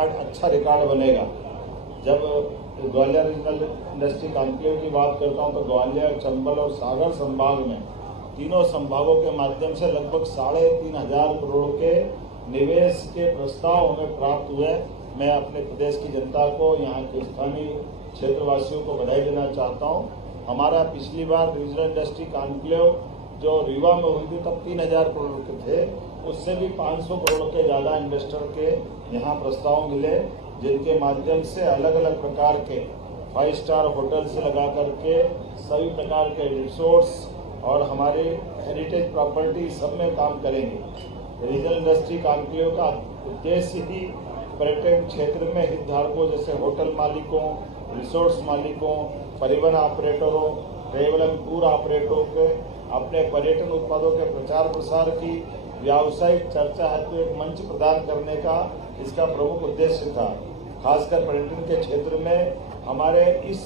Record अच्छा record बनेगा। जब ग्वालियर रीजनल इंडस्ट्री कॉन्क्लेव की बात करता हूं तो ग्वालियर, चंबल और सागर संभाग में तीनों संभागों के माध्यम से लगभग 3,500 करोड़ के निवेश के प्रस्ताव हमें प्राप्त हुए। मैं अपने प्रदेश की जनता को, यहाँ के स्थानीय क्षेत्रवासियों को बधाई देना चाहता हूँ। हमारा पिछली बार रीजनल इंडस्ट्री कॉन्क्लेव जो रीवा में हुई थी तब 3,000 करोड़ के थे, उससे भी 500 करोड़ के ज़्यादा इन्वेस्टर के यहाँ प्रस्ताव मिले, जिनके माध्यम से अलग अलग प्रकार के 5 स्टार होटल से लगा करके सभी प्रकार के रिसोर्ट्स और हमारे हेरिटेज प्रॉपर्टी सब में काम करेंगे। रीजनल इंडस्ट्री कॉन्क्लेव का उद्देश्य ही पर्यटन क्षेत्र में हितधारकों जैसे होटल मालिकों, रिसोर्ट्स मालिकों, परिवहन ऑपरेटरों, ट्रेवल एंड टूर ऑपरेटरों के अपने पर्यटन उत्पादों के प्रचार प्रसार की व्यावसायिक चर्चा हेतु एक मंच प्रदान करने का इसका प्रमुख उद्देश्य था। खासकर पर्यटन के क्षेत्र में हमारे इस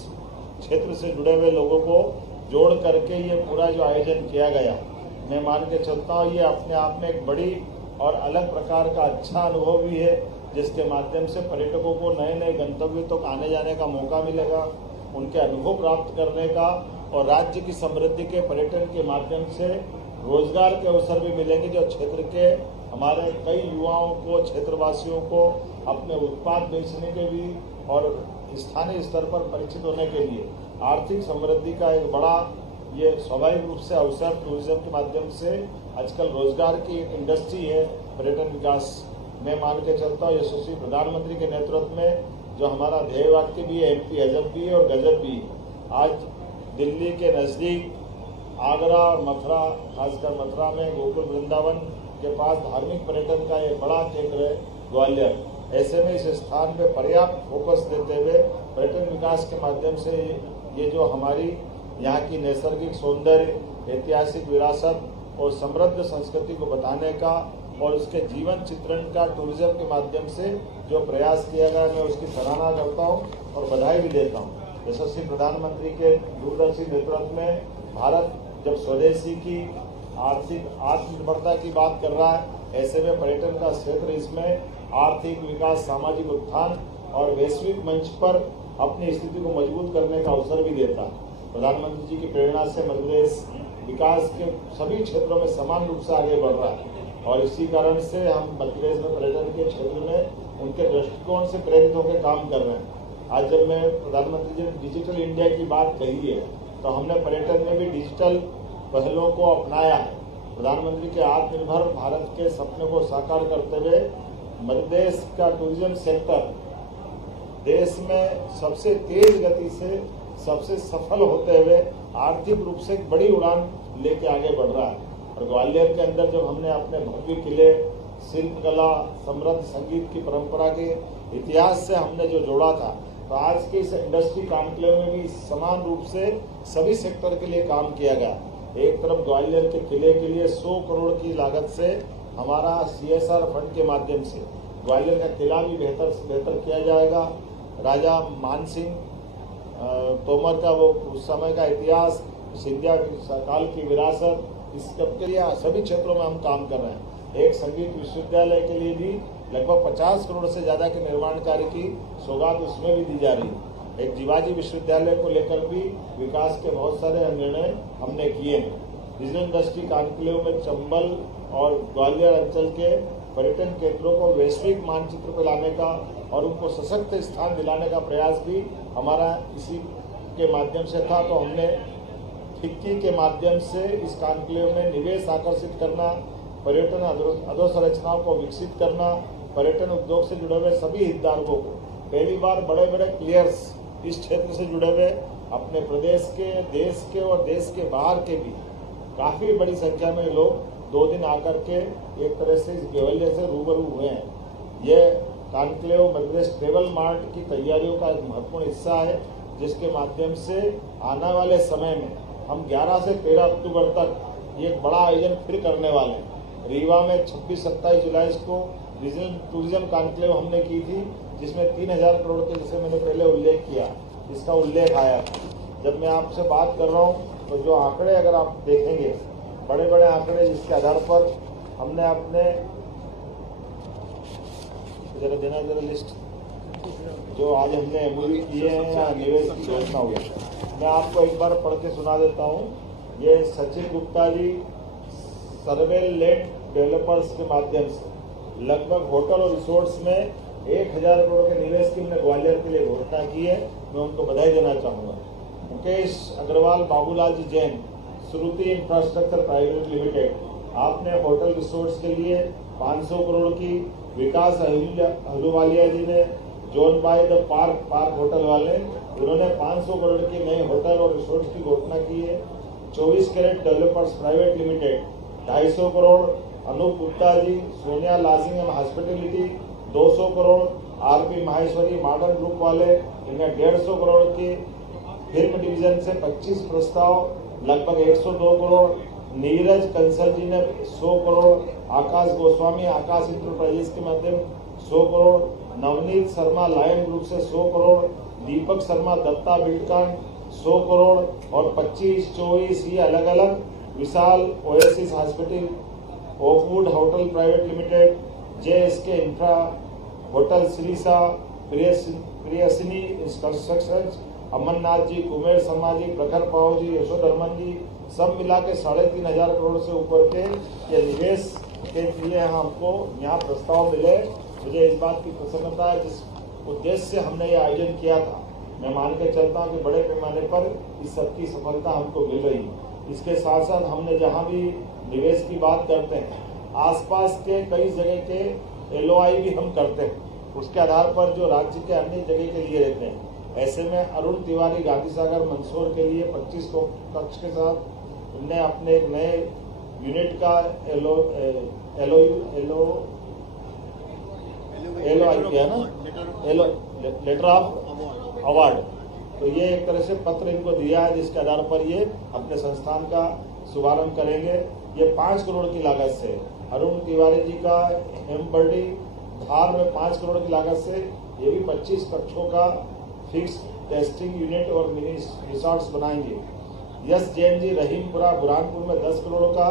क्षेत्र से जुड़े हुए लोगों को जोड़ करके ये पूरा जो आयोजन किया गया, मैं मान के चलता हूँ ये अपने आप में एक बड़ी और अलग प्रकार का अच्छा अनुभव भी है, जिसके माध्यम से पर्यटकों को नए नए गंतव्यों तक आने जाने का मौका मिलेगा, उनके अनुभव प्राप्त करने का, और राज्य की समृद्धि के पर्यटन के माध्यम से रोजगार के अवसर भी मिलेंगे, जो क्षेत्र के हमारे कई युवाओं को, क्षेत्रवासियों को अपने उत्पाद बेचने के भी और स्थानीय स्तर पर परिचित होने के लिए आर्थिक समृद्धि का एक बड़ा ये स्वाभाविक रूप से अवसर टूरिज्म के माध्यम से आजकल रोजगार की एक इंडस्ट्री है पर्यटन विकास। मैं मान के चलता हूँ यशस्वी प्रधानमंत्री के नेतृत्व में जो हमारा ध्येय वाक्य भी है, एमपी अजब भी है और गजब भी है। आज दिल्ली के नज़दीक आगरा और मथुरा, खासकर मथुरा में गोकुल वृंदावन के पास धार्मिक पर्यटन का एक बड़ा केंद्र है ग्वालियर। ऐसे में इस स्थान पे पर्याप्त फोकस देते हुए पर्यटन विकास के माध्यम से ये जो हमारी यहाँ की नैसर्गिक सौंदर्य, ऐतिहासिक विरासत और समृद्ध संस्कृति को बताने का और उसके जीवन चित्रण का टूरिज्म के माध्यम से जो प्रयास किया गया, मैं उसकी सराहना करता हूँ और बधाई भी देता हूँ। यशस्वी प्रधानमंत्री के दूरदर्शी नेतृत्व में भारत जब स्वदेशी की आर्थिक आत्मनिर्भरता की बात कर रहा है, ऐसे में पर्यटन का क्षेत्र इसमें आर्थिक विकास, सामाजिक उत्थान और वैश्विक मंच पर अपनी स्थिति को मजबूत करने का अवसर भी देता है। प्रधानमंत्री जी की प्रेरणा से मध्य प्रदेश विकास के सभी क्षेत्रों में समान रूप से आगे बढ़ रहा है और इसी कारण से हम मध्य प्रदेश में पर्यटन के क्षेत्र में उनके दृष्टिकोण से प्रेरित होकर काम कर रहे हैं। आज जब मैं प्रधानमंत्री जी ने डिजिटल इंडिया की बात कही है तो हमने पर्यटन में भी डिजिटल पहलों को अपनाया है। प्रधानमंत्री के आत्मनिर्भर भारत के सपने को साकार करते हुए मध्य प्रदेश का टूरिज्म सेक्टर देश में सबसे तेज गति से सबसे सफल होते हुए आर्थिक रूप से एक बड़ी उड़ान लेके आगे बढ़ रहा है। और ग्वालियर के अंदर जब हमने अपने भव्य किले, शिल्पकला, समृद्ध संगीत की परंपरा के इतिहास से हमने जो जोड़ा था, तो आज के इस इंडस्ट्री कॉन्क्लेव में भी समान रूप से सभी सेक्टर के लिए काम किया गया। एक तरफ ग्वालियर के किले के लिए 100 करोड़ की लागत से हमारा CSR फंड के माध्यम से ग्वालियर का किला भी बेहतर से बेहतर किया जाएगा। राजा मानसिंह तोमर का वो उस समय का इतिहास, सिंधिया काल की विरासत, इस सबके लिए सभी क्षेत्रों में हम काम कर रहे हैं। एक संगीत विश्वविद्यालय के लिए भी लगभग 50 करोड़ से ज़्यादा के निर्माण कार्य की सौगात उसमें भी दी जा रही है। एक जीवाजी विश्वविद्यालय को लेकर भी विकास के बहुत सारे निर्णय हमने किए हैं। रीजनल इंडस्ट्री कॉन्क्लेव में चंबल और ग्वालियर अंचल के पर्यटन केंद्रों को वैश्विक मानचित्र पर लाने का और उनको सशक्त स्थान दिलाने का प्रयास भी हमारा इसी के माध्यम से था। तो हमने फिक्की के माध्यम से इस कॉन्क्लेव में निवेश आकर्षित करना, पर्यटन अधोसंरचनाओं को विकसित करना, पर्यटन उद्योग से जुड़े हुए सभी हितधारकों को पहली बार बड़े बड़े प्लेयर्स इस क्षेत्र से जुड़े हुए अपने प्रदेश के, देश के और देश के बाहर के भी काफ़ी बड़ी संख्या में लोग 2 दिन आकर के एक तरह से इस गेवल्य से रूबरू हुए हैं। ये conclave Madhya Pradesh travel mart की तैयारियों का एक महत्वपूर्ण हिस्सा है, जिसके माध्यम से आने वाले समय में हम 11 से 13 अक्टूबर तक ये एक बड़ा आयोजन फिर करने वाले हैं। रीवा में 26-27 जुलाई को रीजनल टूरिज्म कॉन्क्लेव हमने की थी, जिसमें 3,000 करोड़ के, जैसे मैंने पहले उल्लेख किया, इसका उल्लेख आया था। जब मैं आपसे बात कर रहा हूँ तो जो आंकड़े अगर आप देखेंगे, बड़े बड़े आंकड़े जिसके आधार पर हमने अपने जरा लिस्ट जो आज हमने एमओयू किए हैं या निवेश की घोषणा हुई, मैं आपको एक बार पढ़ के सुना देता हूँ। ये Sachin Gupta ji surveil land developers के माध्यम से लगभग होटल और रिसोर्ट्स में 1000 करोड़ के निवेश की हमने ग्वालियर के लिए घोषणा की है। मैं उनको बधाई देना चाहूँगा। मुकेश अग्रवाल, बाबूलाल जी जैन, श्रुति इंफ्रास्ट्रक्चर प्राइवेट लिमिटेड, आपने होटल रिसोर्ट्स के लिए 500 करोड़ की, विकास अहलूवालिया जी ने zone by the park hotel वाले, उन्होंने 500 करोड़ की नए होटल और रिसोर्ट्स की घोषणा की है। 24 carat developers private limited 250 crore, Anup Gupta ji Sonia lodging and hospitality 200 crore, RP Maheshwari modern group वाले इन्हें 150 करोड़ की, फिल्म डिवीजन से 25 प्रस्ताव लगभग 102 करोड़, नीरज कंसल जी ने 100 करोड़, आकाश गोस्वामी आकाश इंटरप्राइजेस के माध्यम 100 करोड़, नवनीत शर्मा लायन ग्रुप से 100 करोड़, दीपक शर्मा दत्ता बिल्डकॉन 100 करोड़ और 25-24 ये अलग अलग, Vishal Oasis Hospital, Oakwood Hotel Private Limited, JSK Infra Hotel, श्रीसा प्रियसिनी कंस्ट्रक्शन, अमरनाथ जी, कुमेर शर्मा जी, प्रखर पाव जी, यशोधर्मन जी, सब मिला के 3500 करोड़ से ऊपर के ये निवेश के लिए हमको यहाँ प्रस्ताव मिले। मुझे इस बात की प्रसन्नता है, जिस उद्देश्य से हमने ये आयोजन किया था, मैं मान के चलता हूँ कि बड़े पैमाने पर इस सबकी सफलता हमको मिल रही है। इसके साथ साथ हमने जहाँ भी निवेश की बात करते हैं, आसपास के कई जगह के एलओआई भी हम करते हैं, उसके आधार पर जो राज्य के अन्य जगह के लिए रहते हैं। ऐसे में अरुण तिवारी गांधी सागर मंदसौर के लिए 25 कक्ष के साथ उनने अपने एक नए यूनिट का एलओआई किया ना, लेटर ऑफ अवार्ड। तो ये एक तरह से पत्र इनको दिया है, जिसके आधार पर ये अपने संस्थान का शुभारंभ करेंगे। ये 5 करोड़ की लागत से, अरुण तिवारी जी का हेमबर्डी धार में 5 करोड़ की लागत से, ये भी 25 कक्षों का फिक्स टेस्टिंग यूनिट और मिनी रिसोर्ट्स बनाएंगे। यश जैन जी रहीमपुरा बुरहानपुर में 10 करोड़ का,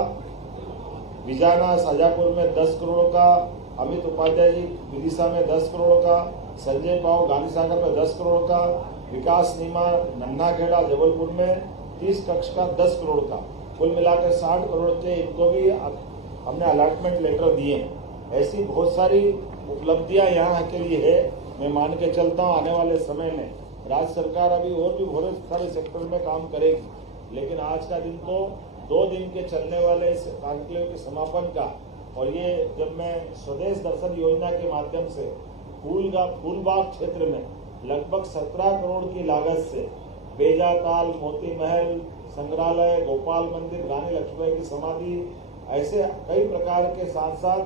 विजाना शाजापुर में 10 करोड़ का, अमित उपाध्याय जी विदिशा में 10 करोड़ का, संजय पाव गांधी सागर में 10 करोड़ का, विकास नीमा नन्नाखेड़ा जबलपुर में 30 कक्ष का 10 करोड़ का, कुल मिलाकर 60 करोड़ के इनको भी हमने अलॉटमेंट लेटर दिए हैं। ऐसी बहुत सारी उपलब्धियां यहाँ के लिए है। मैं मान के चलता हूँ आने वाले समय में राज्य सरकार अभी और भी बहुत सारे सेक्टर में काम करेगी, लेकिन आज का दिन तो 2 दिन के चलने वाले इस कॉन्क्लेव के समापन का, और ये जब मैं स्वदेश दर्शन योजना के माध्यम से फूलबाग क्षेत्र में लगभग 17 करोड़ की लागत से बेजाताल, मोती महल, संग्रहालय, गोपाल मंदिर, रानी लक्ष्मीबाई की समाधि, ऐसे कई प्रकार के साथ साथ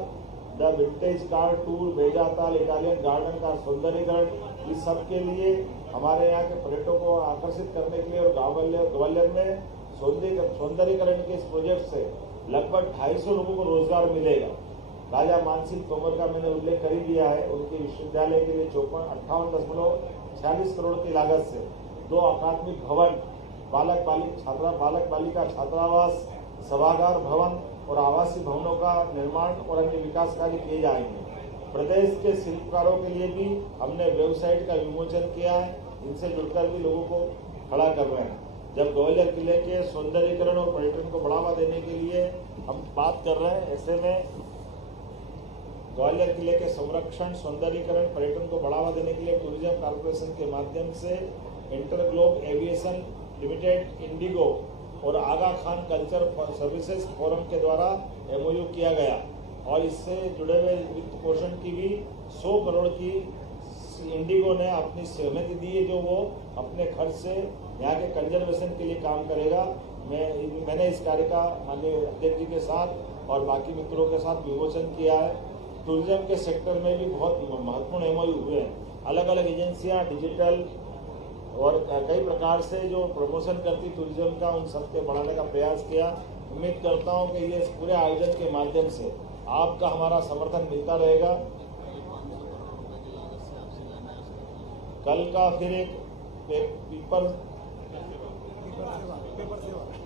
the vintage car tour, Bejatal Italian garden का सौंदर्यीकरण, इस सब के लिए हमारे यहाँ के पर्यटकों को आकर्षित करने के लिए, और ग्वालियर में सौंदर्यीकरण के इस प्रोजेक्ट से लगभग 250 लोगों को रोजगार मिलेगा। राजा मानसिंह तोमर का मैंने उल्लेख कर ही दिया है, उनके विश्वविद्यालय के लिए 58.46 करोड़ की लागत से 2 अकादमिक भवन, बालक बालिका छात्रावास, सभागार भवन और आवासीय भवनों का निर्माण और अन्य विकास कार्य किए जाएंगे। प्रदेश के शिल्पकारों के लिए भी हमने वेबसाइट का विमोचन किया है, इनसे जुड़कर भी लोगों को खड़ा कर रहे हैं। जब ग्वालियर किले के सौंदर्यीकरण और पर्यटन को बढ़ावा देने के लिए हम बात कर रहे हैं, ऐसे में ग्वालियर किले के संरक्षण, सौंदर्यीकरण, पर्यटन को बढ़ावा देने के लिए टूरिज्म कॉर्पोरेशन के माध्यम से इंटरग्लोब एविएशन लिमिटेड, इंडिगो और आगा खान कल्चर सर्विसेज फोरम के द्वारा एमओयू किया गया, और इससे जुड़े हुए वित्त पोषण की भी 100 करोड़ की इंडिगो ने अपनी सहमति दी है, जो वो अपने खर्च से यहाँ के कंजर्वेशन के लिए काम करेगा। मैंने इस कार्य का माननीय अध्यक्ष जी के साथ और बाकी मित्रों के साथ विमोचन किया है। टूरिज्म के सेक्टर में भी बहुत महत्वपूर्ण एमओयू हुए हैं। अलग अलग एजेंसियां डिजिटल और कई प्रकार से जो प्रमोशन करती टूरिज्म का, उन सबके बढ़ाने का प्रयास किया। उम्मीद करता हूं कि ये पूरे आयोजन के माध्यम से आपका हमारा समर्थन मिलता रहेगा। कल का फिर एक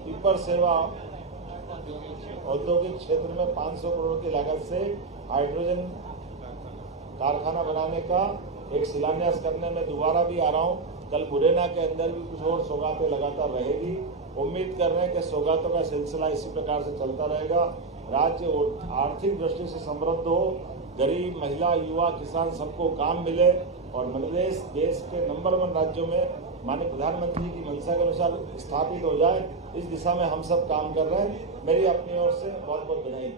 पीपर सेवा औद्योगिक क्षेत्र में 500 करोड़ की लागत से हाइड्रोजन कारखाना बनाने का एक शिलान्यास करने में दोबारा भी आ रहा हूँ। कल मुरैना के अंदर भी कुछ और सौगातें लगातार रहेगी। उम्मीद कर रहे हैं कि सौगातों का सिलसिला इसी प्रकार से चलता रहेगा। राज्य आर्थिक दृष्टि से समृद्ध हो, गरीब, महिला, युवा, किसान सबको काम मिले और मध्य प्रदेश देश के नंबर 1 राज्यों में माननीय प्रधानमंत्री की मंशा के अनुसार स्थापित हो जाए, इस दिशा में हम सब काम कर रहे हैं। मेरी अपनी ओर से बहुत बहुत बधाई।